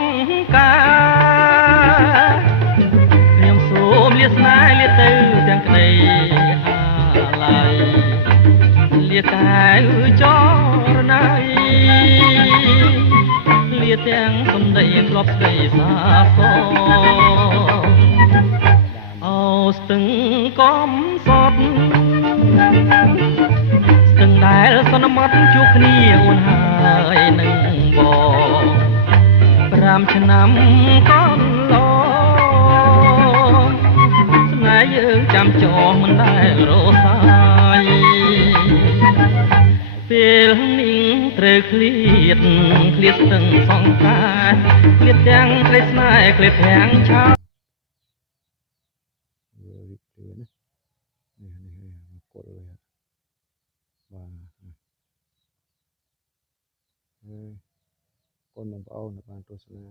ង្ការខ្ញុំសូមលាស្នេហ៍លាទៅទាំងក្តីអាឡ័យលាកែវចរណៃលាទាំងសំដីធ្លាប់ស្ដីសាសអោស្ទឹងកំសត់ស្ទឹងដែលសន្មត់ជួបគ្នាអូនហើយនឹងបង5ឆ្នាំកន្លងស្នេហ៍យើងចាំចងមិនដែលរសាយពេលនេះត្រូវឃ្លាតស្ទឹងសង្ការឃ្លាតទាំងក្តីស្នេហ៍ឃ្លាតទាំងឆាកូនបងប្អូនបានទស្សនា